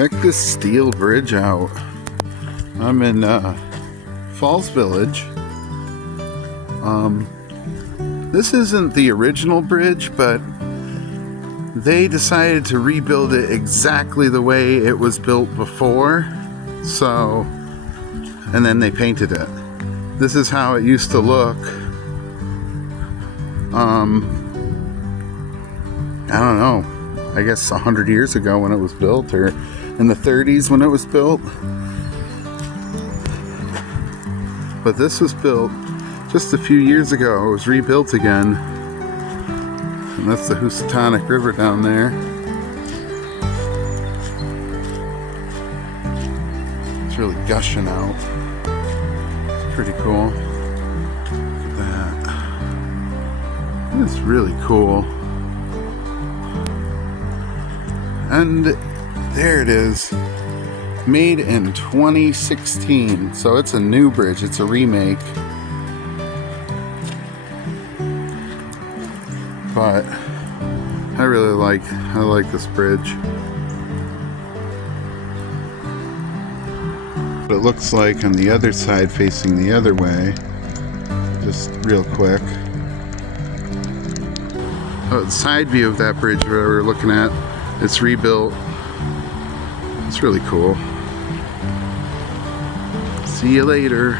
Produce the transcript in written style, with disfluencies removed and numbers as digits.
Check this steel bridge out. I'm in Falls Village. This isn't the original bridge, but they decided to rebuild it exactly the way it was built before. So, and then they painted it. This is how it used to look. I don't know. I guess 100 years ago when it was built, or in the 30s when it was built. But this was built just a few years ago. It was rebuilt again. And that's the Housatonic River down there. It's really gushing out. It's pretty cool. Look at that. It's really cool. And there it is. Made in 2016. So it's a new bridge. It's a remake. But I really like this bridge. What it looks like on the other side facing the other way. Just real quick. Oh, the side view of that bridge that we're looking at, it's rebuilt. It's really cool. See you later.